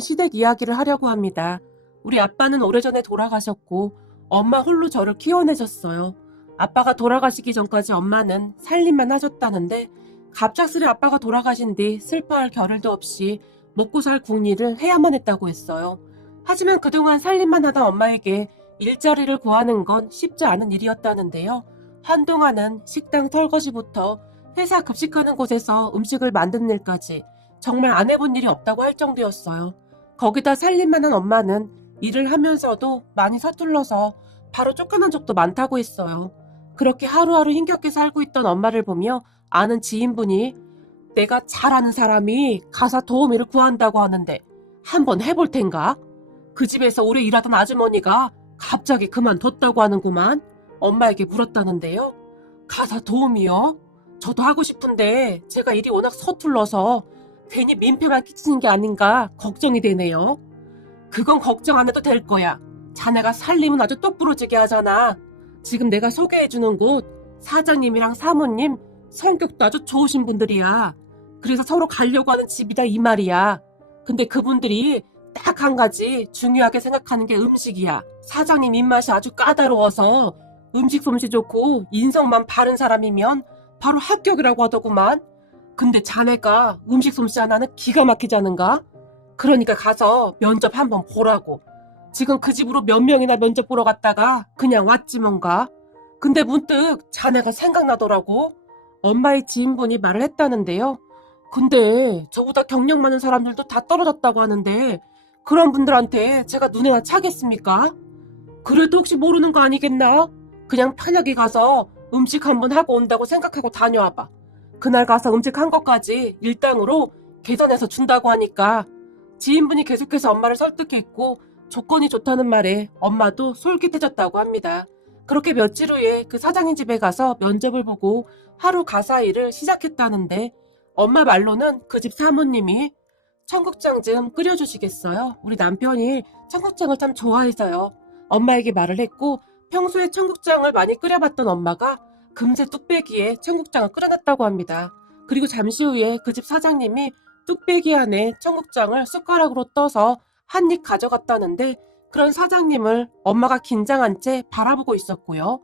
오랜 시댁 이야기를 하려고 합니다. 우리 아빠는 오래전에 돌아가셨고 엄마 홀로 저를 키워내셨어요. 아빠가 돌아가시기 전까지 엄마는 살림만 하셨다는데 갑작스레 아빠가 돌아가신 뒤 슬퍼할 겨를도 없이 먹고 살 궁리를 해야만 했다고 했어요. 하지만 그동안 살림만 하던 엄마에게 일자리를 구하는 건 쉽지 않은 일이었다는데요. 한동안은 식당 설거지부터 회사 급식하는 곳에서 음식을 만드는 일까지 정말 안 해본 일이 없다고 할 정도였어요. 거기다 살림만 한 엄마는 일을 하면서도 많이 서툴러서 바로 쫓겨난 적도 많다고 했어요. 그렇게 하루하루 힘겹게 살고 있던 엄마를 보며 아는 지인분이 내가 잘 아는 사람이 가사 도우미를 구한다고 하는데 한번 해볼 텐가? 그 집에서 오래 일하던 아주머니가 갑자기 그만뒀다고 하는구만. 엄마에게 물었다는데요. 가사 도우미요? 저도 하고 싶은데 제가 일이 워낙 서툴러서 괜히 민폐만 끼치는 게 아닌가 걱정이 되네요. 그건 걱정 안 해도 될 거야. 자네가 살림은 아주 똑부러지게 하잖아. 지금 내가 소개해주는 곳 사장님이랑 사모님 성격도 아주 좋으신 분들이야. 그래서 서로 가려고 하는 집이다 이 말이야. 근데 그분들이 딱 한 가지 중요하게 생각하는 게 음식이야. 사장님 입맛이 아주 까다로워서 음식 솜씨 좋고 인성만 바른 사람이면 바로 합격이라고 하더구만. 근데 자네가 음식 솜씨 하나는 기가 막히지 않은가? 그러니까 가서 면접 한번 보라고. 지금 그 집으로 몇 명이나 면접 보러 갔다가 그냥 왔지 뭔가. 근데 문득 자네가 생각나더라고. 엄마의 지인분이 말을 했다는데요. 근데 저보다 경력 많은 사람들도 다 떨어졌다고 하는데 그런 분들한테 제가 눈에나 차겠습니까? 그래도 혹시 모르는 거 아니겠나? 그냥 편하게 가서 음식 한번 하고 온다고 생각하고 다녀와봐. 그날 가서 음식 한 것까지 일당으로 계산해서 준다고 하니까 지인분이 계속해서 엄마를 설득했고 조건이 좋다는 말에 엄마도 솔깃해졌다고 합니다. 그렇게 며칠 후에 그 사장님 집에 가서 면접을 보고 하루 가사 일을 시작했다는데 엄마 말로는 그 집 사모님이 청국장 좀 끓여주시겠어요? 우리 남편이 청국장을 참 좋아해서요. 엄마에게 말을 했고 평소에 청국장을 많이 끓여봤던 엄마가 금세 뚝배기에 청국장을 끓여놨다고 합니다. 그리고 잠시 후에 그 집 사장님이 뚝배기 안에 청국장을 숟가락으로 떠서 한 입 가져갔다는데 그런 사장님을 엄마가 긴장한 채 바라보고 있었고요.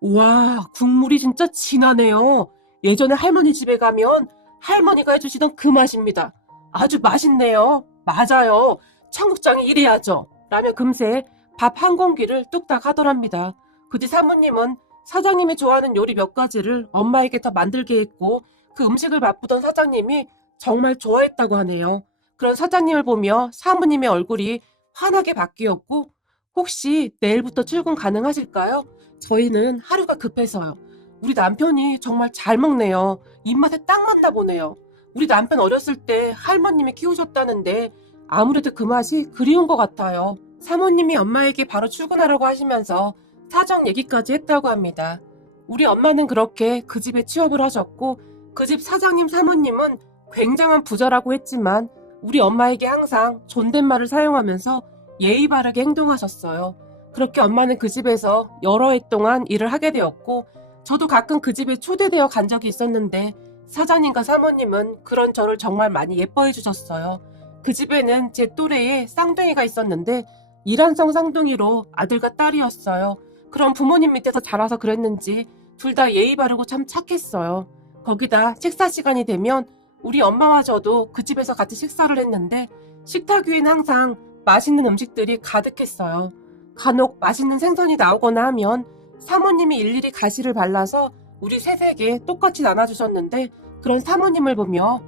우와, 국물이 진짜 진하네요. 예전에 할머니 집에 가면 할머니가 해주시던 그 맛입니다. 아주 맛있네요. 맞아요. 청국장이 이래야죠. 라며 금세 밥 한 공기를 뚝딱 하더랍니다. 그 뒤 사모님은 사장님이 좋아하는 요리 몇 가지를 엄마에게 더 만들게 했고 그 음식을 맛보던 사장님이 정말 좋아했다고 하네요. 그런 사장님을 보며 사모님의 얼굴이 환하게 바뀌었고 혹시 내일부터 출근 가능하실까요? 저희는 하루가 급해서요. 우리 남편이 정말 잘 먹네요. 입맛에 딱 맞나 보네요. 우리 남편 어렸을 때 할머님이 키우셨다는데 아무래도 그 맛이 그리운 것 같아요. 사모님이 엄마에게 바로 출근하라고 하시면서 사정 얘기까지 했다고 합니다. 우리 엄마는 그렇게 그 집에 취업을 하셨고 그 집 사장님 사모님은 굉장한 부자라고 했지만 우리 엄마에게 항상 존댓말을 사용하면서 예의 바르게 행동하셨어요. 그렇게 엄마는 그 집에서 여러 해 동안 일을 하게 되었고 저도 가끔 그 집에 초대되어 간 적이 있었는데 사장님과 사모님은 그런 저를 정말 많이 예뻐해 주셨어요. 그 집에는 제 또래에 쌍둥이가 있었는데 이란성 쌍둥이로 아들과 딸이었어요. 그럼 부모님 밑에서 자라서 그랬는지 둘 다 예의 바르고 참 착했어요. 거기다 식사 시간이 되면 우리 엄마와 저도 그 집에서 같이 식사를 했는데 식탁 위엔 항상 맛있는 음식들이 가득했어요. 간혹 맛있는 생선이 나오거나 하면 사모님이 일일이 가시를 발라서 우리 셋에게 똑같이 나눠주셨는데 그런 사모님을 보며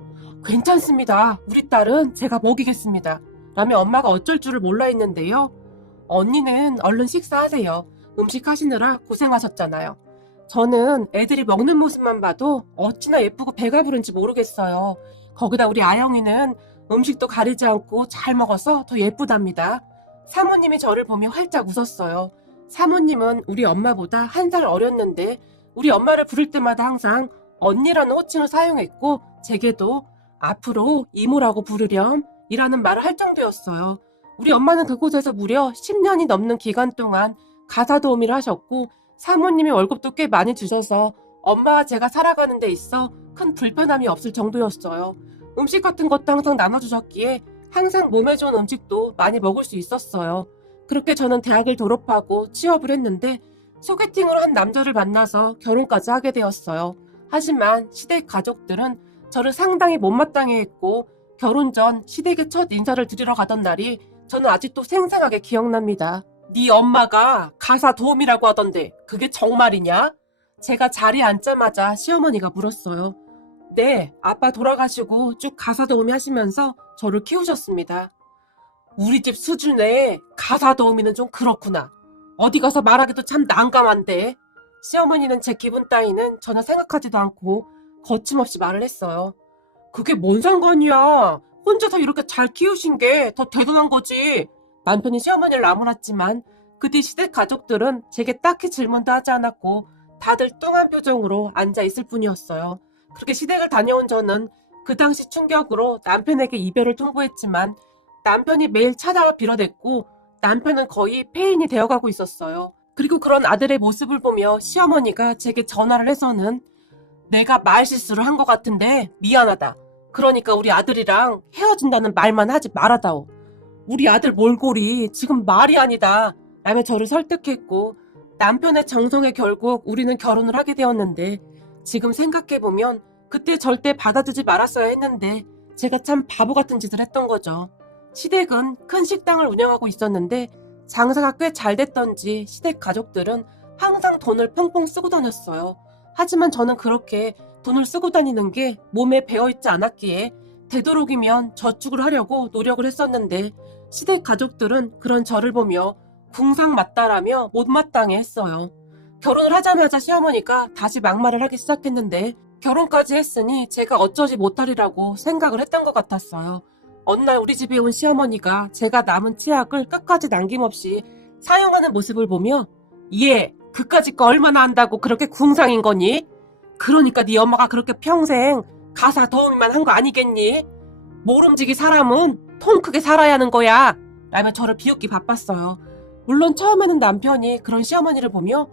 괜찮습니다. 우리 딸은 제가 먹이겠습니다. 라며 엄마가 어쩔 줄을 몰라 했는데요. 언니는 얼른 식사하세요. 음식 하시느라 고생하셨잖아요. 저는 애들이 먹는 모습만 봐도 어찌나 예쁘고 배가 부른지 모르겠어요. 거기다 우리 아영이는 음식도 가리지 않고 잘 먹어서 더 예쁘답니다. 사모님이 저를 보며 활짝 웃었어요. 사모님은 우리 엄마보다 한 살 어렸는데 우리 엄마를 부를 때마다 항상 언니라는 호칭을 사용했고 제게도 앞으로 이모라고 부르렴 이라는 말을 할 정도였어요. 우리 엄마는 그곳에서 무려 10년이 넘는 기간 동안 가사 도우미를 하셨고 사모님이 월급도 꽤 많이 주셔서 엄마와 제가 살아가는 데 있어 큰 불편함이 없을 정도였어요. 음식 같은 것도 항상 나눠주셨기에 항상 몸에 좋은 음식도 많이 먹을 수 있었어요. 그렇게 저는 대학을 졸업하고 취업을 했는데 소개팅을 한 남자를 만나서 결혼까지 하게 되었어요. 하지만 시댁 가족들은 저를 상당히 못마땅해 했고 결혼 전 시댁에 첫 인사를 드리러 가던 날이 저는 아직도 생생하게 기억납니다. 네 엄마가 가사 도우미라고 하던데 그게 정말이냐? 제가 자리에 앉자마자 시어머니가 물었어요. 네, 아빠 돌아가시고 쭉 가사 도우미 하시면서 저를 키우셨습니다. 우리 집 수준의 가사 도우미는 좀 그렇구나. 어디 가서 말하기도 참 난감한데. 시어머니는 제 기분 따위는 전혀 생각하지도 않고 거침없이 말을 했어요. 그게 뭔 상관이야. 혼자서 이렇게 잘 키우신 게 더 대단한 거지. 남편이 시어머니를 나무랐지만 그 뒤 시댁 가족들은 제게 딱히 질문도 하지 않았고 다들 뚱한 표정으로 앉아 있을 뿐이었어요. 그렇게 시댁을 다녀온 저는 그 당시 충격으로 남편에게 이별을 통보했지만 남편이 매일 찾아와 빌어댔고 남편은 거의 폐인이 되어가고 있었어요. 그리고 그런 아들의 모습을 보며 시어머니가 제게 전화를 해서는 내가 말실수를 한 것 같은데 미안하다. 그러니까 우리 아들이랑 헤어진다는 말만 하지 말아다오. 우리 아들 몰골이 지금 말이 아니다. 라며 저를 설득했고 남편의 정성에 결국 우리는 결혼을 하게 되었는데 지금 생각해보면 그때 절대 받아주지 말았어야 했는데 제가 참 바보 같은 짓을 했던 거죠. 시댁은 큰 식당을 운영하고 있었는데 장사가 꽤 잘 됐던지 시댁 가족들은 항상 돈을 펑펑 쓰고 다녔어요. 하지만 저는 그렇게 돈을 쓰고 다니는 게 몸에 배어있지 않았기에 되도록이면 저축을 하려고 노력을 했었는데 시댁 가족들은 그런 저를 보며 궁상맞다라며 못마땅해 했어요. 결혼을 하자마자 시어머니가 다시 막말을 하기 시작했는데 결혼까지 했으니 제가 어쩌지 못하리라고 생각을 했던 것 같았어요. 어느 날 우리 집에 온 시어머니가 제가 남은 치약을 끝까지 남김없이 사용하는 모습을 보며 얘 그까짓 거 얼마나 한다고 그렇게 궁상인 거니? 그러니까 네 엄마가 그렇게 평생 가사 도우미만 한 거 아니겠니? 모름지기 사람은 통 크게 살아야 하는 거야 라며 저를 비웃기 바빴어요. 물론 처음에는 남편이 그런 시어머니를 보며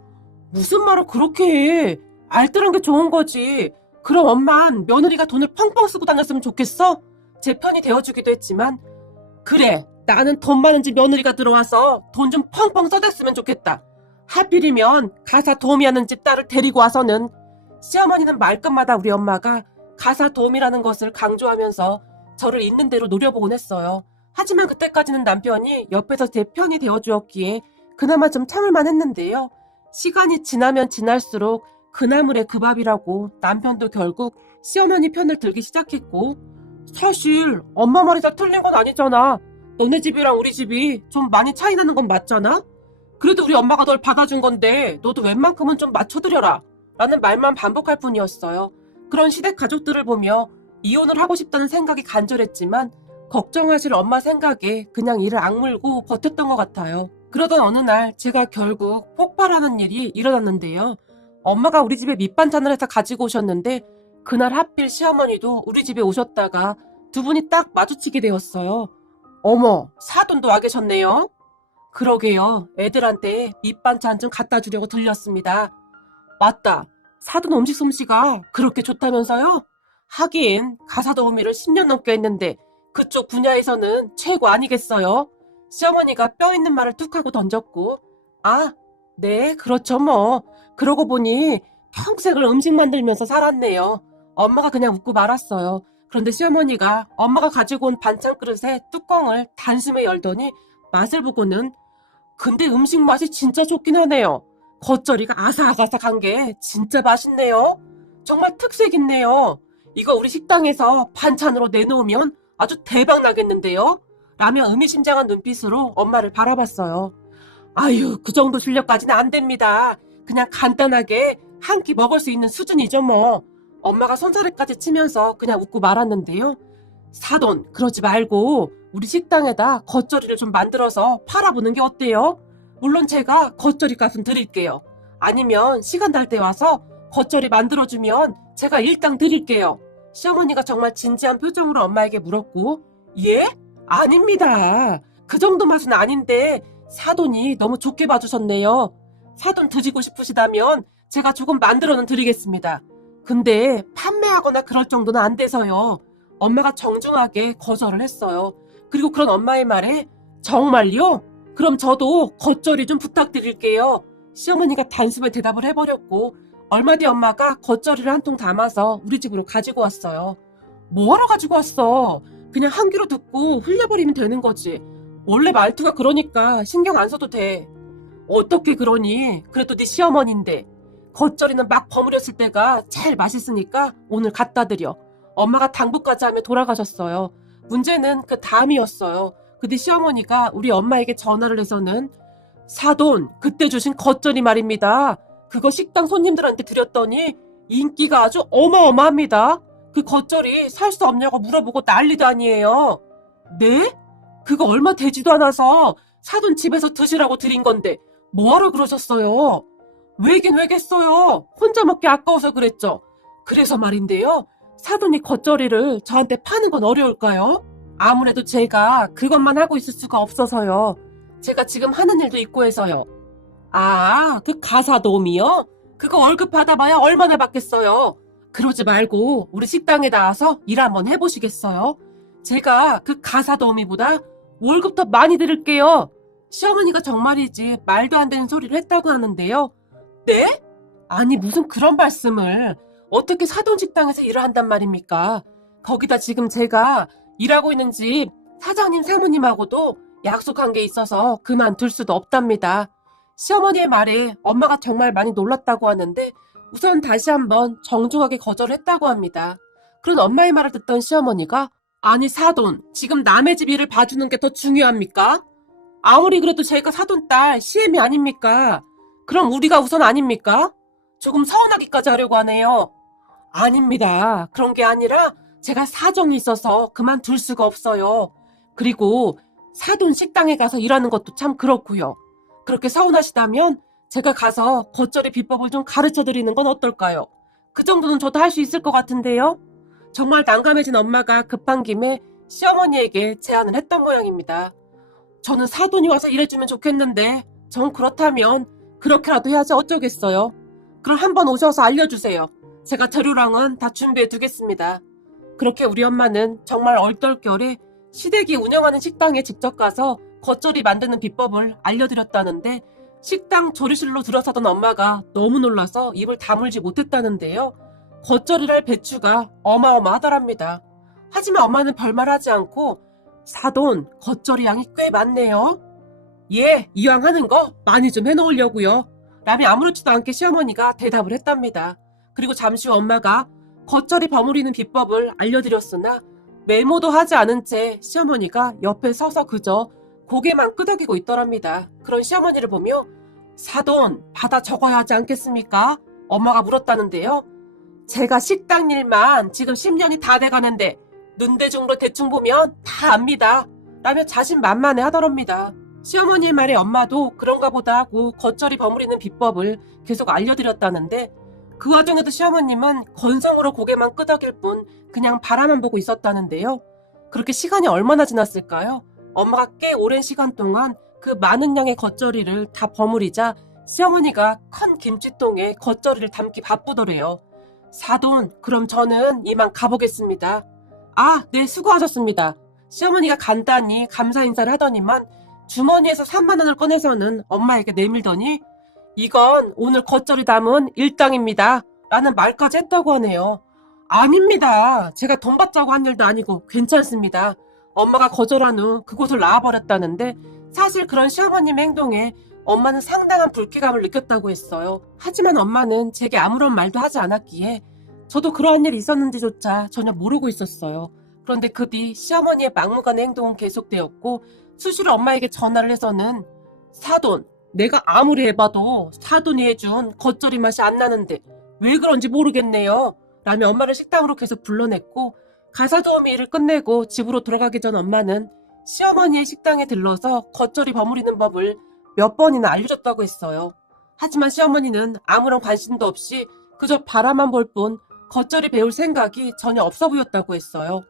무슨 말을 그렇게 해? 알뜰한 게 좋은 거지. 그럼 엄만 며느리가 돈을 펑펑 쓰고 다녔으면 좋겠어? 제 편이 되어주기도 했지만 그래 나는 돈 많은 집 며느리가 들어와서 돈 좀 펑펑 써댔으면 좋겠다. 하필이면 가사 도우미하는 집 딸을 데리고 와서는 시어머니는 말끝마다 우리 엄마가 가사 도우미라는 것을 강조하면서 저를 있는 대로 노려보곤 했어요. 하지만 그때까지는 남편이 옆에서 제 편이 되어주었기에 그나마 좀 참을만 했는데요. 시간이 지나면 지날수록 그나물의 그 밥이라고 남편도 결국 시어머니 편을 들기 시작했고 사실 엄마 말이 다 틀린 건 아니잖아. 너네 집이랑 우리 집이 좀 많이 차이 나는 건 맞잖아? 그래도 우리 엄마가 널 받아준 건데 너도 웬만큼은 좀 맞춰드려라 라는 말만 반복할 뿐이었어요. 그런 시댁 가족들을 보며 이혼을 하고 싶다는 생각이 간절했지만 걱정하실 엄마 생각에 그냥 이를 악물고 버텼던 것 같아요. 그러던 어느 날 제가 결국 폭발하는 일이 일어났는데요. 엄마가 우리 집에 밑반찬을 해서 가지고 오셨는데 그날 하필 시어머니도 우리 집에 오셨다가 두 분이 딱 마주치게 되었어요. 어머, 사돈도 와 계셨네요. 그러게요. 애들한테 밑반찬 좀 갖다 주려고 들렸습니다. 맞다. 사돈 음식 솜씨가 그렇게 좋다면서요? 하긴 가사 도우미를 10년 넘게 했는데 그쪽 분야에서는 최고 아니겠어요? 시어머니가 뼈 있는 말을 툭 하고 던졌고 아, 네, 그렇죠 뭐. 그러고 보니 평생을 음식 만들면서 살았네요. 엄마가 그냥 웃고 말았어요. 그런데 시어머니가 엄마가 가지고 온 반찬 그릇의 뚜껑을 단숨에 열더니 맛을 보고는 근데 음식 맛이 진짜 좋긴 하네요. 겉절이가 아삭아삭한 게 진짜 맛있네요. 정말 특색 있네요. 이거 우리 식당에서 반찬으로 내놓으면 아주 대박 나겠는데요? 라며 의미심장한 눈빛으로 엄마를 바라봤어요. 아유, 그 정도 실력까지는 안 됩니다. 그냥 간단하게 한 끼 먹을 수 있는 수준이죠 뭐. 엄마가 손사래까지 치면서 그냥 웃고 말았는데요. 사돈, 그러지 말고 우리 식당에다 겉절이를 좀 만들어서 팔아보는 게 어때요? 물론 제가 겉절이 값은 드릴게요. 아니면 시간 날 때 와서 겉절이 만들어주면 제가 일당 드릴게요. 시어머니가 정말 진지한 표정으로 엄마에게 물었고 예? 아닙니다. 그 정도 맛은 아닌데 사돈이 너무 좋게 봐주셨네요. 사돈 드시고 싶으시다면 제가 조금 만들어는 드리겠습니다. 근데 판매하거나 그럴 정도는 안 돼서요. 엄마가 정중하게 거절을 했어요. 그리고 그런 엄마의 말에 정말요? 그럼 저도 겉절이 좀 부탁드릴게요. 시어머니가 단숨에 대답을 해버렸고 얼마 뒤 엄마가 겉절이를 한 통 담아서 우리 집으로 가지고 왔어요. 뭐하러 가지고 왔어? 그냥 한 귀로 듣고 흘려버리면 되는 거지. 원래 말투가 그러니까 신경 안 써도 돼. 어떻게 그러니? 그래도 네 시어머니인데. 겉절이는 막 버무렸을 때가 제일 맛있으니까 오늘 갖다 드려. 엄마가 당부까지 하며 돌아가셨어요. 문제는 그 다음이었어요. 그때 시어머니가 우리 엄마에게 전화를 해서는 사돈, 그때 주신 겉절이 말입니다. 그거 식당 손님들한테 드렸더니 인기가 아주 어마어마합니다. 그 겉절이 살 수 없냐고 물어보고 난리도 아니에요. 네? 그거 얼마 되지도 않아서 사돈 집에서 드시라고 드린 건데 뭐하러 그러셨어요? 왜긴 왜겠어요. 혼자 먹기 아까워서 그랬죠. 그래서 말인데요. 사돈이 겉절이를 저한테 파는 건 어려울까요? 아무래도 제가 그것만 하고 있을 수가 없어서요. 제가 지금 하는 일도 있고 해서요. 아, 그 가사도우미요? 그거 월급 받아봐야 얼마나 받겠어요? 그러지 말고 우리 식당에 나와서 일 한번 해보시겠어요? 제가 그 가사도우미보다 월급 더 많이 드릴게요. 시어머니가 정말이지 말도 안 되는 소리를 했다고 하는데요. 네? 아니 무슨 그런 말씀을. 어떻게 사돈 식당에서 일을 한단 말입니까? 거기다 지금 제가 일하고 있는 집 사장님 사모님하고도 약속한 게 있어서 그만둘 수도 없답니다. 시어머니의 말에 엄마가 정말 많이 놀랐다고 하는데 우선 다시 한번 정중하게 거절했다고 합니다. 그런 엄마의 말을 듣던 시어머니가 아니 사돈, 지금 남의 집 일을 봐주는 게 더 중요합니까? 아무리 그래도 제가 사돈 딸 시엠이 아닙니까? 그럼 우리가 우선 아닙니까? 조금 서운하기까지 하려고 하네요. 아닙니다. 그런 게 아니라 제가 사정이 있어서 그만둘 수가 없어요. 그리고 사돈 식당에 가서 일하는 것도 참 그렇고요. 그렇게 서운하시다면 제가 가서 겉절이 비법을 좀 가르쳐 드리는 건 어떨까요? 그 정도는 저도 할 수 있을 것 같은데요. 정말 난감해진 엄마가 급한 김에 시어머니에게 제안을 했던 모양입니다. 저는 사돈이 와서 일해주면 좋겠는데 전 그렇다면 그렇게라도 해야지 어쩌겠어요. 그럼 한번 오셔서 알려주세요. 제가 재료랑은 다 준비해 두겠습니다. 그렇게 우리 엄마는 정말 얼떨결에 시댁이 운영하는 식당에 직접 가서 겉절이 만드는 비법을 알려드렸다는데 식당 조리실로 들어서던 엄마가 너무 놀라서 입을 다물지 못했다는데요. 겉절이를 할 배추가 어마어마하더랍니다. 하지만 엄마는 별말하지 않고 사돈, 겉절이 양이 꽤 많네요. 예, 이왕 하는 거 많이 좀 해놓으려고요. 라며 아무렇지도 않게 시어머니가 대답을 했답니다. 그리고 잠시 후 엄마가 겉절이 버무리는 비법을 알려드렸으나 메모도 하지 않은 채 시어머니가 옆에 서서 그저 고개만 끄덕이고 있더랍니다. 그런 시어머니를 보며 사돈 받아 적어야 하지 않겠습니까? 엄마가 물었다는데요. 제가 식당 일만 지금 10년이 다 돼가는데 눈대중으로 대충 보면 다 압니다. 라며 자신만만해 하더랍니다. 시어머니의 말에 엄마도 그런가 보다 하고 겉절이 버무리는 비법을 계속 알려드렸다는데 그 와중에도 시어머님은 건성으로 고개만 끄덕일 뿐 그냥 바라만 보고 있었다는데요. 그렇게 시간이 얼마나 지났을까요? 엄마가 꽤 오랜 시간 동안 그 많은 양의 겉절이를 다 버무리자 시어머니가 큰 김치통에 겉절이를 담기 바쁘더래요. 사돈, 그럼 저는 이만 가보겠습니다. 아, 네, 수고하셨습니다. 시어머니가 간단히 감사 인사를 하더니만 주머니에서 3만 원을 꺼내서는 엄마에게 내밀더니 이건 오늘 겉절이 담은 일당입니다. 라는 말까지 했다고 하네요. 아닙니다. 제가 돈 받자고 한 일도 아니고 괜찮습니다. 엄마가 거절한 후 그곳을 나와버렸다는데 사실 그런 시어머님의 행동에 엄마는 상당한 불쾌감을 느꼈다고 했어요. 하지만 엄마는 제게 아무런 말도 하지 않았기에 저도 그러한 일이 있었는지조차 전혀 모르고 있었어요. 그런데 그 뒤 시어머니의 막무가내 행동은 계속되었고 수시로 엄마에게 전화를 해서는 사돈, 내가 아무리 해봐도 사돈이 해준 겉절이 맛이 안 나는데 왜 그런지 모르겠네요. 라며 엄마를 식당으로 계속 불러냈고 가사도우미 일을 끝내고 집으로 돌아가기 전 엄마는 시어머니의 식당에 들러서 겉절이 버무리는 법을 몇 번이나 알려줬다고 했어요. 하지만 시어머니는 아무런 관심도 없이 그저 바라만 볼 뿐 겉절이 배울 생각이 전혀 없어 보였다고 했어요.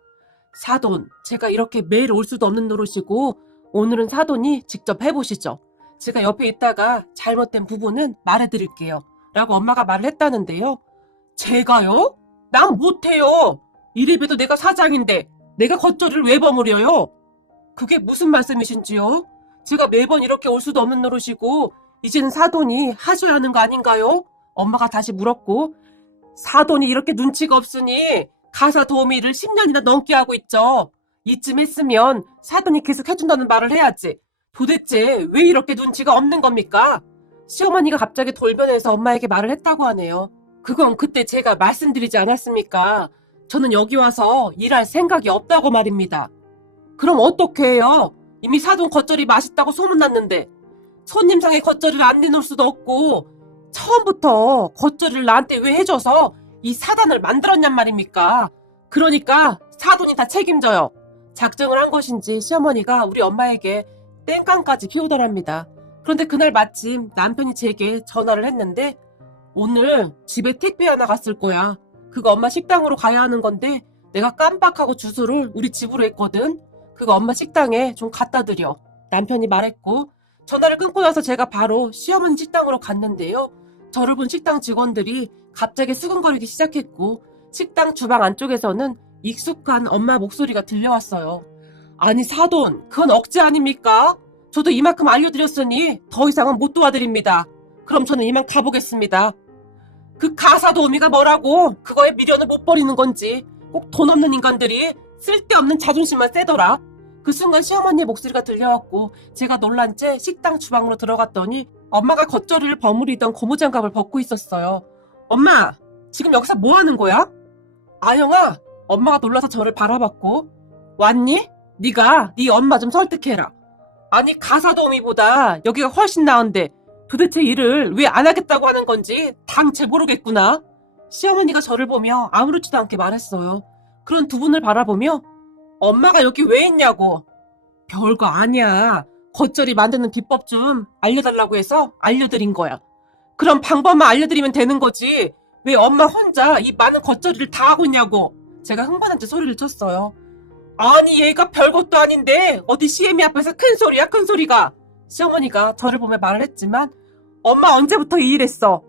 사돈, 제가 이렇게 매일 올 수도 없는 노릇이고 오늘은 사돈이 직접 해보시죠. 제가 옆에 있다가 잘못된 부분은 말해드릴게요. 라고 엄마가 말을 했다는데요. 제가요? 난 못해요. 이래봬도 내가 사장인데 내가 겉절이를 왜 버무려요? 그게 무슨 말씀이신지요? 제가 매번 이렇게 올 수도 없는 노릇이고 이제는 사돈이 하셔야 하는 거 아닌가요? 엄마가 다시 물었고, 사돈이 이렇게 눈치가 없으니 가사 도우미를 10년이나 넘게 하고 있죠. 이쯤 했으면 사돈이 계속 해준다는 말을 해야지. 도대체 왜 이렇게 눈치가 없는 겁니까? 시어머니가 갑자기 돌변해서 엄마에게 말을 했다고 하네요. 그건 그때 제가 말씀드리지 않았습니까? 저는 여기 와서 일할 생각이 없다고 말입니다. 그럼 어떻게 해요? 이미 사돈 겉절이 맛있다고 소문났는데 손님상에 겉절이를 안 내놓을 수도 없고 처음부터 겉절이를 나한테 왜 해줘서 이 사단을 만들었냔 말입니까? 그러니까 사돈이 다 책임져요. 작정을 한 것인지 시어머니가 우리 엄마에게 땡깡까지 피우더랍니다. 그런데 그날 마침 남편이 제게 전화를 했는데 오늘 집에 택배 하나 갔을 거야. 그거 엄마 식당으로 가야 하는 건데 내가 깜빡하고 주소를 우리 집으로 했거든. 그거 엄마 식당에 좀 갖다 드려. 남편이 말했고 전화를 끊고 나서 제가 바로 시어머니 식당으로 갔는데요. 저를 본 식당 직원들이 갑자기 수근거리기 시작했고 식당 주방 안쪽에서는 익숙한 엄마 목소리가 들려왔어요. 아니 사돈, 그건 억지 아닙니까? 저도 이만큼 알려드렸으니 더 이상은 못 도와드립니다. 그럼 저는 이만 가보겠습니다. 그 가사 도우미가 뭐라고 그거에 미련을 못 버리는 건지 꼭 돈 없는 인간들이 쓸데없는 자존심만 세더라. 그 순간 시어머니의 목소리가 들려왔고 제가 놀란 채 식당 주방으로 들어갔더니 엄마가 겉절이를 버무리던 고무장갑을 벗고 있었어요. 엄마, 지금 여기서 뭐 하는 거야? 아영아, 엄마가 놀라서 저를 바라봤고 왔니? 네가 네 엄마 좀 설득해라. 아니 가사 도우미보다 여기가 훨씬 나은데 도대체 일을 왜 안 하겠다고 하는 건지 당최 모르겠구나. 시어머니가 저를 보며 아무렇지도 않게 말했어요. 그런 두 분을 바라보며 엄마가 여기 왜 있냐고. 별거 아니야. 겉절이 만드는 비법 좀 알려달라고 해서 알려드린 거야. 그럼 방법만 알려드리면 되는 거지. 왜 엄마 혼자 이 많은 겉절이를 다 하고 있냐고. 제가 흥분한 채 소리를 쳤어요. 아니 얘가 별것도 아닌데 어디 시애미 앞에서 큰 소리야 큰 소리가. 시어머니가 저를 보며 말을 했지만 엄마 언제부터 이 일했어?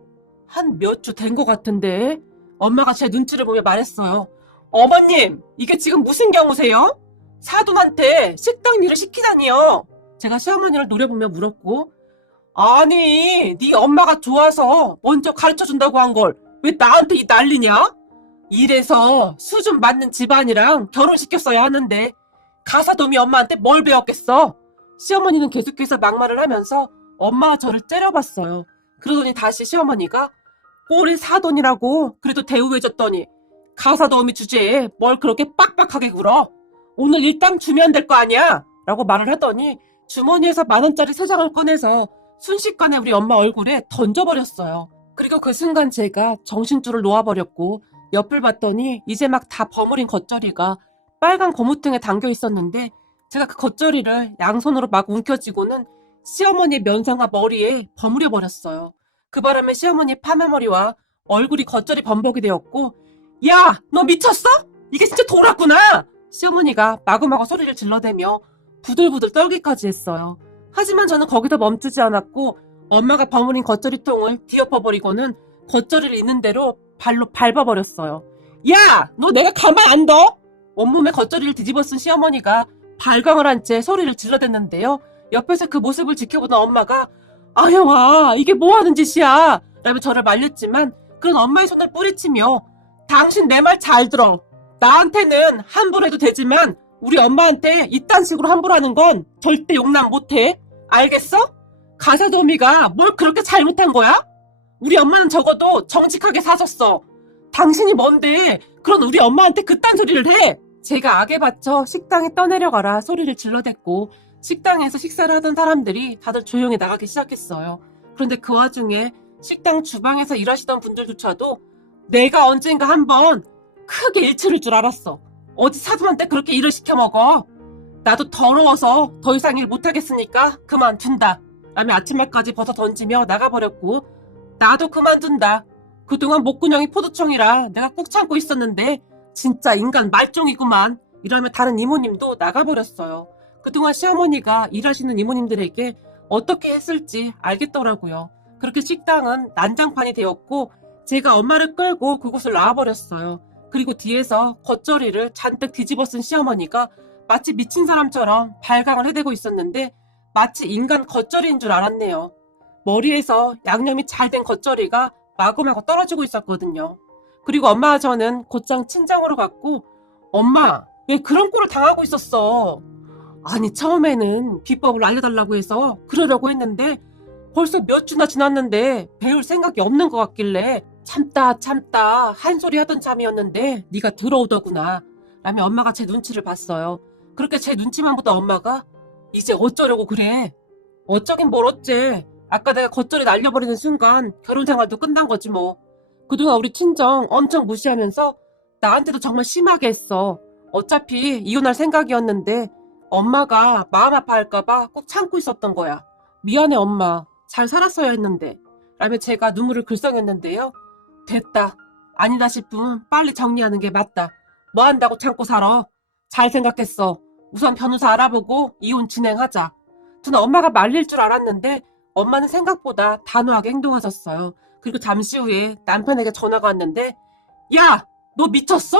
한 몇 주 된 것 같은데. 엄마가 제 눈치를 보며 말했어요. 어머님, 이게 지금 무슨 경우세요? 사돈한테 식당 일을 시키다니요. 제가 시어머니를 노려보며 물었고 아니 네 엄마가 좋아서 먼저 가르쳐준다고 한 걸 왜 나한테 이 난리냐? 이래서 수준 맞는 집안이랑 결혼시켰어야 하는데 가사도미 엄마한테 뭘 배웠겠어? 시어머니는 계속해서 막말을 하면서 엄마가 저를 째려봤어요. 그러더니 다시 시어머니가 꼴이 사돈이라고 그래도 대우해줬더니 가사도우미 주제에 뭘 그렇게 빡빡하게 굴어? 오늘 일당 주면 될 거 아니야? 라고 말을 하더니 주머니에서 10,000원짜리 3장을 꺼내서 순식간에 우리 엄마 얼굴에 던져버렸어요. 그리고 그 순간 제가 정신줄을 놓아버렸고 옆을 봤더니 이제 막 다 버무린 겉절이가 빨간 고무통에 담겨 있었는데 제가 그 겉절이를 양손으로 막 움켜쥐고는 시어머니의 면상과 머리에 버무려 버렸어요. 그 바람에 시어머니 파마머리와 얼굴이 겉절이 범벅이 되었고 야! 너 미쳤어? 이게 진짜 돌았구나! 시어머니가 마구마구 소리를 질러대며 부들부들 떨기까지 했어요. 하지만 저는 거기서 멈추지 않았고 엄마가 버무린 겉절이통을 뒤엎어버리고는 겉절이를 있는 대로 발로 밟아버렸어요. 야! 너 내가 가만 안 둬? 온몸에 겉절이를 뒤집어 쓴 시어머니가 발광을 한 채 소리를 질러댔는데요. 옆에서 그 모습을 지켜보던 엄마가 아영아 이게 뭐하는 짓이야 라며 저를 말렸지만 그런 엄마의 손을 뿌리치며 당신 내 말 잘 들어. 나한테는 함부로 해도 되지만 우리 엄마한테 이딴 식으로 함부로 하는 건 절대 용납 못해. 알겠어? 가사도우미가 뭘 그렇게 잘못한 거야? 우리 엄마는 적어도 정직하게 사줬어. 당신이 뭔데 그런 우리 엄마한테 그딴 소리를 해? 제가 악에 받쳐 식당에 떠내려가라 소리를 질러댔고 식당에서 식사를 하던 사람들이 다들 조용히 나가기 시작했어요. 그런데 그 와중에 식당 주방에서 일하시던 분들조차도 내가 언젠가 한번 크게 일치를 줄 알았어. 어디 사돈한테 그렇게 일을 시켜먹어. 나도 더러워서 더 이상 일 못하겠으니까 그만둔다 라며 아침말까지 벗어 던지며 나가버렸고 나도 그만둔다. 그동안 목구멍이 포도청이라 내가 꾹 참고 있었는데 진짜 인간 말종이구만 이러며 다른 이모님도 나가버렸어요. 그동안 시어머니가 일하시는 이모님들에게 어떻게 했을지 알겠더라고요. 그렇게 식당은 난장판이 되었고 제가 엄마를 끌고 그곳을 나와버렸어요. 그리고 뒤에서 겉절이를 잔뜩 뒤집어 쓴 시어머니가 마치 미친 사람처럼 발광을 해대고 있었는데 마치 인간 겉절이인 줄 알았네요. 머리에서 양념이 잘 된 겉절이가 마구마구 떨어지고 있었거든요. 그리고 엄마와 저는 곧장 친정으로 갔고, 엄마, 왜 그런 꼴을 당하고 있었어? 아니, 처음에는 비법을 알려달라고 해서 그러려고 했는데 벌써 몇 주나 지났는데 배울 생각이 없는 것 같길래 참다 한 소리 하던 참이었는데 네가 들어오더구나 라며 엄마가 제 눈치를 봤어요. 그렇게 제 눈치만 보다 엄마가 이제 어쩌려고 그래? 어쩌긴 뭘 어째. 아까 내가 겉절이 날려버리는 순간 결혼 생활도 끝난 거지 뭐. 그동안 우리 친정 엄청 무시하면서 나한테도 정말 심하게 했어. 어차피 이혼할 생각이었는데 엄마가 마음 아파할까봐 꼭 참고 있었던 거야. 미안해 엄마. 잘 살았어야 했는데. 라며 제가 눈물을 글썽였는데요. 됐다. 아니다 싶으면 빨리 정리하는 게 맞다. 뭐 한다고 참고 살아. 잘 생각했어. 우선 변호사 알아보고 이혼 진행하자. 저는 엄마가 말릴 줄 알았는데 엄마는 생각보다 단호하게 행동하셨어요. 그리고 잠시 후에 남편에게 전화가 왔는데 야! 너 미쳤어?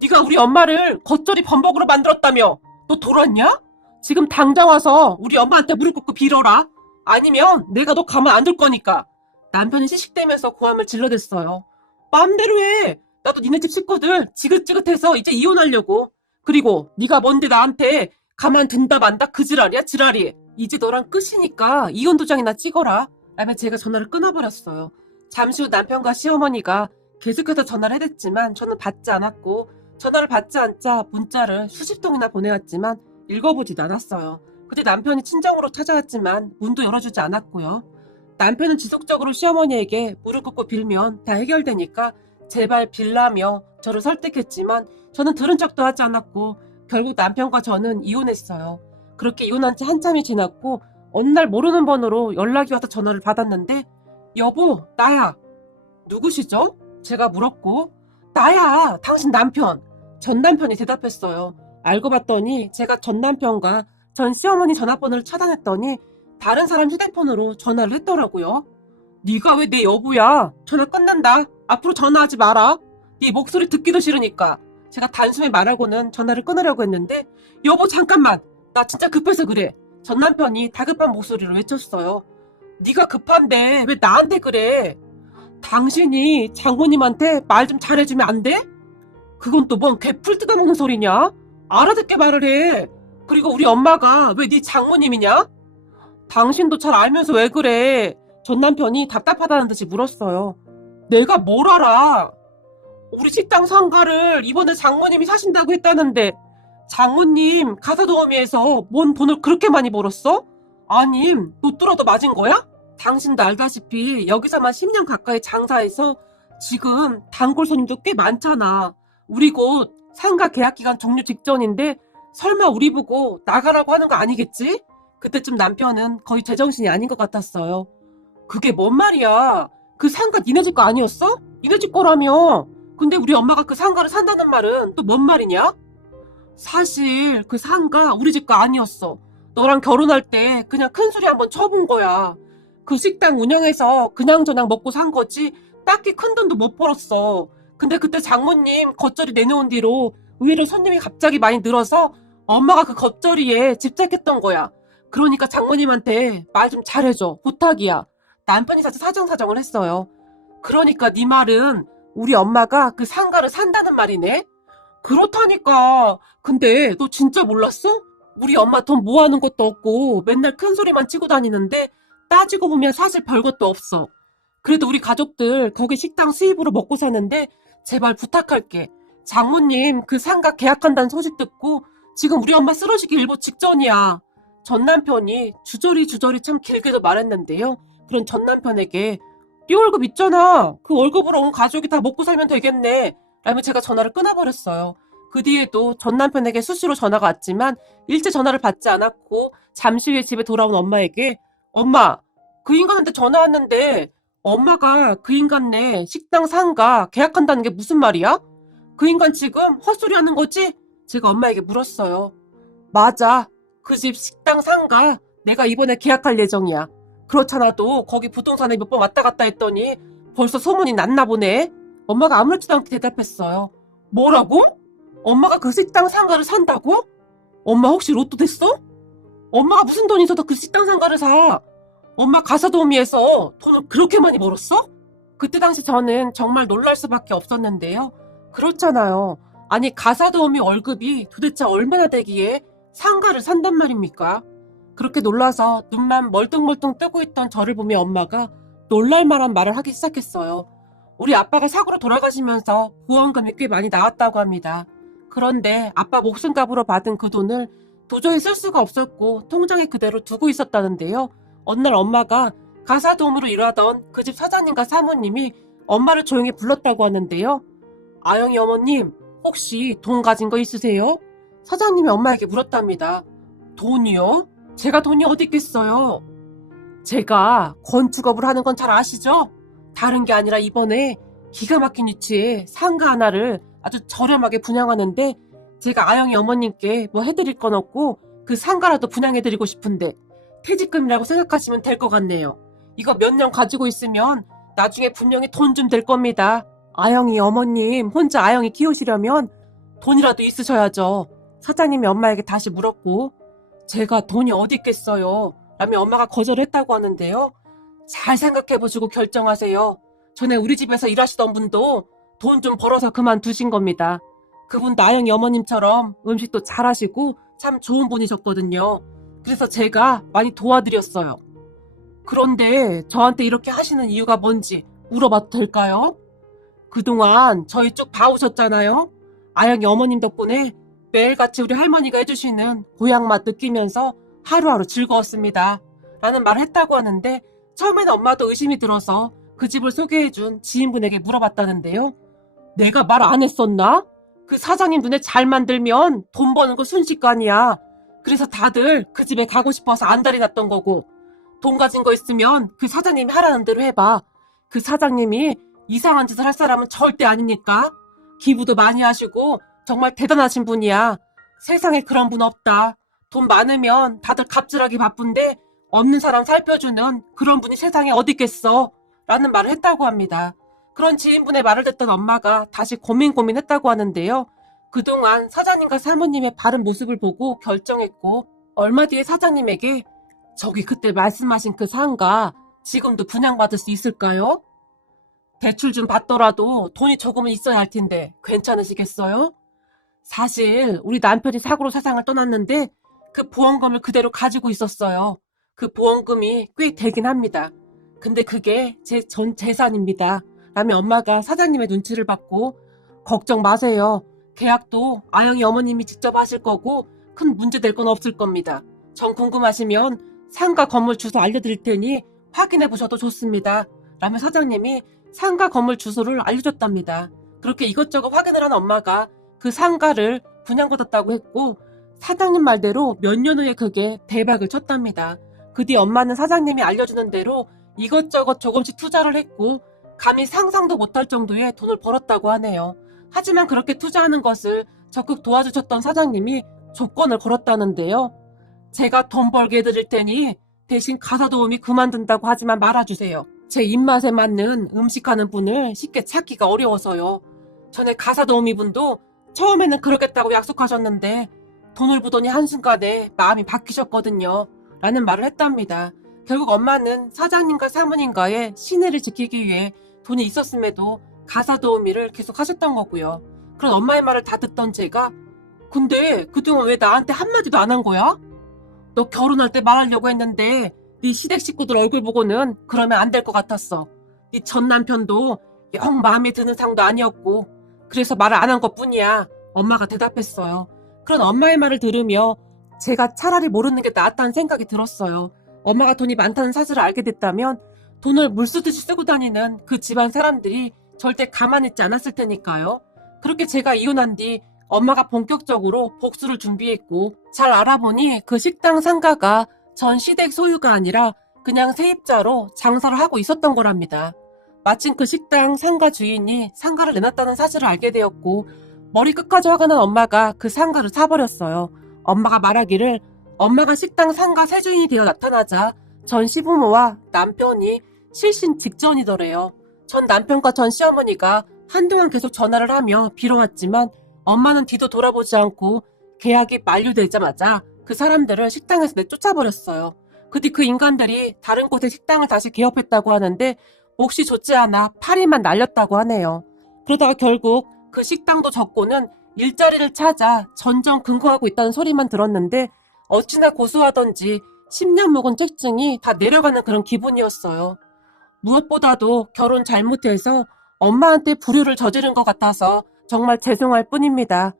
네가 우리 엄마를 겉절이 범벅으로 만들었다며. 너 돌았냐? 지금 당장 와서 우리 엄마한테 무릎 꿇고 빌어라. 아니면 내가 너 가만 안 둘 거니까. 남편이 씩씩대면서 고함을 질러댔어요. 마음대로 해. 나도 니네 집 식구들 지긋지긋해서 이제 이혼하려고. 그리고 네가 뭔데 나한테 가만 둔다 만다 그 지랄이야 지랄이. 이제 너랑 끝이니까 이혼 도장이나 찍어라. 라며 제가 전화를 끊어버렸어요. 잠시 후 남편과 시어머니가 계속해서 전화를 해댔지만 저는 받지 않았고 전화를 받지 않자 문자를 수십 통이나 보내왔지만 읽어보지도 않았어요. 그때 남편이 친정으로 찾아왔지만 문도 열어주지 않았고요. 남편은 지속적으로 시어머니에게 무릎 꿇고 빌면 다 해결되니까 제발 빌라며 저를 설득했지만 저는 들은 척도 하지 않았고 결국 남편과 저는 이혼했어요. 그렇게 이혼한 지 한참이 지났고 어느 날 모르는 번호로 연락이 와서 전화를 받았는데 여보, 나야. 누구시죠? 제가 물었고 나야, 당신 남편. 전 남편이 대답했어요. 알고 봤더니 제가 전 남편과 전 시어머니 전화번호를 차단했더니 다른 사람 휴대폰으로 전화를 했더라고요. 네가 왜 내 여보야? 전화 끝난다. 앞으로 전화하지 마라. 네 목소리 듣기도 싫으니까. 제가 단숨에 말하고는 전화를 끊으려고 했는데 여보 잠깐만. 나 진짜 급해서 그래. 전 남편이 다급한 목소리로 외쳤어요. 네가 급한데 왜 나한테 그래? 당신이 장모님한테 말 좀 잘해주면 안 돼? 그건 또 뭔 개풀 뜯어먹는 소리냐? 알아듣게 말을 해. 그리고 우리 엄마가 왜 네 장모님이냐? 당신도 잘 알면서 왜 그래? 전 남편이 답답하다는 듯이 물었어요. 내가 뭘 알아? 우리 식당 상가를 이번에 장모님이 사신다고 했다는데 장모님 가사도우미에서 뭔 돈을 그렇게 많이 벌었어? 아님 로또라도 맞은 거야? 당신도 알다시피 여기서만 10년 가까이 장사해서 지금 단골 손님도 꽤 많잖아. 우리 곧 상가 계약 기간 종료 직전인데 설마 우리 보고 나가라고 하는 거 아니겠지? 그때쯤 남편은 거의 제정신이 아닌 것 같았어요. 그게 뭔 말이야? 그 상가 니네 집 거 아니었어? 니네 집 거라며. 근데 우리 엄마가 그 상가를 산다는 말은 또 뭔 말이냐? 사실 그 상가 우리 집 거 아니었어. 너랑 결혼할 때 그냥 큰 소리 한번 쳐본 거야. 그 식당 운영해서 그냥저냥 먹고 산 거지 딱히 큰 돈도 못 벌었어. 근데 그때 장모님 겉절이 내놓은 뒤로 의외로 손님이 갑자기 많이 늘어서 엄마가 그 겉절이에 집착했던 거야. 그러니까 장모님한테 말 좀 잘해줘. 부탁이야. 남편이 사실 사정사정을 했어요. 그러니까 네 말은 우리 엄마가 그 상가를 산다는 말이네? 그렇다니까. 근데 너 진짜 몰랐어? 우리 엄마 돈 모아놓은 것도 없고 맨날 큰 소리만 치고 다니는데 따지고 보면 사실 별것도 없어. 그래도 우리 가족들 거기 식당 수입으로 먹고 사는데 제발 부탁할게. 장모님 그 상가 계약한다는 소식 듣고 지금 우리 엄마 쓰러지기 일보 직전이야. 전 남편이 주저리 참 길게도 말했는데요. 그런 전 남편에게 네 월급 있잖아. 그 월급으로 온 가족이 다 먹고 살면 되겠네. 라며 제가 전화를 끊어버렸어요. 그 뒤에도 전 남편에게 수시로 전화가 왔지만 일제 전화를 받지 않았고 잠시 후에 집에 돌아온 엄마에게 엄마, 그 인간한테 전화 왔는데 엄마가 그 인간네 식당 상가 계약한다는 게 무슨 말이야? 그 인간 지금 헛소리 하는 거지? 제가 엄마에게 물었어요. 맞아. 그 집 식당 상가 내가 이번에 계약할 예정이야. 그렇잖아도 거기 부동산에 몇 번 왔다 갔다 했더니 벌써 소문이 났나 보네. 엄마가 아무렇지도 않게 대답했어요. 뭐라고? 엄마가 그 식당 상가를 산다고? 엄마 혹시 로또 됐어? 엄마가 무슨 돈이 있어서 그 식당 상가를 사? 엄마 가사도우미에서 돈을 그렇게 많이 벌었어? 그때 당시 저는 정말 놀랄 수밖에 없었는데요. 그렇잖아요. 아니 가사도우미 월급이 도대체 얼마나 되기에 상가를 산단 말입니까? 그렇게 놀라서 눈만 멀뚱멀뚱 뜨고 있던 저를 보며 엄마가 놀랄만한 말을 하기 시작했어요. 우리 아빠가 사고로 돌아가시면서 보험금이 꽤 많이 나왔다고 합니다. 그런데 아빠 목숨값으로 받은 그 돈을 도저히 쓸 수가 없었고 통장에 그대로 두고 있었다는데요. 어느 날 엄마가 가사도우미로 일하던 그 집 사장님과 사모님이 엄마를 조용히 불렀다고 하는데요. 아영이 어머님, 혹시 돈 가진 거 있으세요? 사장님이 엄마에게 물었답니다. 돈이요? 제가 돈이 어디 있겠어요? 제가 건축업을 하는 건 잘 아시죠? 다른 게 아니라 이번에 기가 막힌 위치에 상가 하나를 아주 저렴하게 분양하는데 제가 아영이 어머님께 뭐 해드릴 건 없고 그 상가라도 분양해드리고 싶은데 퇴직금이라고 생각하시면 될 것 같네요. 이거 몇 년 가지고 있으면 나중에 분명히 돈 좀 될 겁니다. 아영이 어머님 혼자 아영이 키우시려면 돈이라도 있으셔야죠. 사장님이 엄마에게 다시 물었고 제가 돈이 어디 있겠어요. 라며 엄마가 거절했다고 하는데요. 잘 생각해보시고 결정하세요. 전에 우리 집에서 일하시던 분도 돈 좀 벌어서 그만두신 겁니다. 그분도 아영이 어머님처럼 음식도 잘하시고 참 좋은 분이셨거든요. 그래서 제가 많이 도와드렸어요. 그런데 저한테 이렇게 하시는 이유가 뭔지 물어봐도 될까요? 그동안 저희 쭉 봐오셨잖아요. 아영이 어머님 덕분에 매일같이 우리 할머니가 해주시는 보양맛 느끼면서 하루하루 즐거웠습니다. 라는 말을 했다고 하는데 처음에는 엄마도 의심이 들어서 그 집을 소개해준 지인분에게 물어봤다는데요. 내가 말 안 했었나? 그 사장님 눈에 잘 만들면 돈 버는 거 순식간이야. 그래서 다들 그 집에 가고 싶어서 안달이 났던 거고 돈 가진 거 있으면 그 사장님이 하라는 대로 해봐. 그 사장님이 이상한 짓을 할 사람은 절대 아니니까. 기부도 많이 하시고 정말 대단하신 분이야. 세상에 그런 분 없다. 돈 많으면 다들 갑질하기 바쁜데 없는 사람 살펴주는 그런 분이 세상에 어디 있겠어. 라는 말을 했다고 합니다. 그런 지인분의 말을 듣던 엄마가 다시 고민했다고 하는데요. 그동안 사장님과 사모님의 바른 모습을 보고 결정했고 얼마 뒤에 사장님에게 저기 그때 말씀하신 그 상가 지금도 분양받을 수 있을까요? 대출 좀 받더라도 돈이 조금은 있어야 할 텐데 괜찮으시겠어요? 사실 우리 남편이 사고로 세상을 떠났는데 그 보험금을 그대로 가지고 있었어요. 그 보험금이 꽤 되긴 합니다. 근데 그게 제 전 재산입니다. 라며 엄마가 사장님의 눈치를 받고 걱정 마세요. 계약도 아영이 어머님이 직접 하실 거고 큰 문제 될 건 없을 겁니다. 전 궁금하시면 상가 건물 주소 알려드릴 테니 확인해 보셔도 좋습니다. 라며 사장님이 상가 건물 주소를 알려줬답니다. 그렇게 이것저것 확인을 한 엄마가 그 상가를 분양받았다고 했고 사장님 말대로 몇 년 후에 그게 대박을 쳤답니다. 그 뒤 엄마는 사장님이 알려주는 대로 이것저것 조금씩 투자를 했고 감히 상상도 못할 정도의 돈을 벌었다고 하네요. 하지만 그렇게 투자하는 것을 적극 도와주셨던 사장님이 조건을 걸었다는데요. 제가 돈 벌게 해드릴 테니 대신 가사도우미 그만둔다고 하지만 말아주세요. 제 입맛에 맞는 음식하는 분을 쉽게 찾기가 어려워서요. 전에 가사도우미 분도 처음에는 그러겠다고 약속하셨는데 돈을 보더니 한순간에 마음이 바뀌셨거든요. 라는 말을 했답니다. 결국 엄마는 사장님과 사모님과의 신뢰를 지키기 위해 돈이 있었음에도 가사도우미를 계속 하셨던 거고요. 그런 엄마의 말을 다 듣던 제가 근데 그동안 왜 나한테 한마디도 안 한 거야? 너 결혼할 때 말하려고 했는데 네 시댁 식구들 얼굴 보고는 그러면 안 될 것 같았어. 네 전 남편도 영 마음에 드는 상도 아니었고 그래서 말을 안 한 것뿐이야. 엄마가 대답했어요. 그런 엄마의 말을 들으며 제가 차라리 모르는 게 낫다는 생각이 들었어요. 엄마가 돈이 많다는 사실을 알게 됐다면 돈을 물쓰듯이 쓰고 다니는 그 집안 사람들이 절대 가만히 있지 않았을 테니까요. 그렇게 제가 이혼한 뒤 엄마가 본격적으로 복수를 준비했고 잘 알아보니 그 식당 상가가 전 시댁 소유가 아니라 그냥 세입자로 장사를 하고 있었던 거랍니다. 마침 그 식당 상가 주인이 상가를 내놨다는 사실을 알게 되었고 머리 끝까지 화가 난 엄마가 그 상가를 사버렸어요. 엄마가 말하기를 엄마가 식당 상가 세주인이 되어 나타나자 전 시부모와 남편이 실신 직전이더래요. 전 남편과 전 시어머니가 한동안 계속 전화를 하며 빌어왔지만 엄마는 뒤도 돌아보지 않고 계약이 만료되자마자 그 사람들을 식당에서 내쫓아버렸어요. 그 뒤 그 인간들이 다른 곳에 식당을 다시 개업했다고 하는데 몫이 좋지 않아 파리만 날렸다고 하네요. 그러다가 결국 그 식당도 접고는 일자리를 찾아 전전긍긍하고 있다는 소리만 들었는데 어찌나 고소하던지 10년 묵은 책증이 다 내려가는 그런 기분이었어요. 무엇보다도 결혼 잘못해서 엄마한테 불효를 저지른 것 같아서 정말 죄송할 뿐입니다.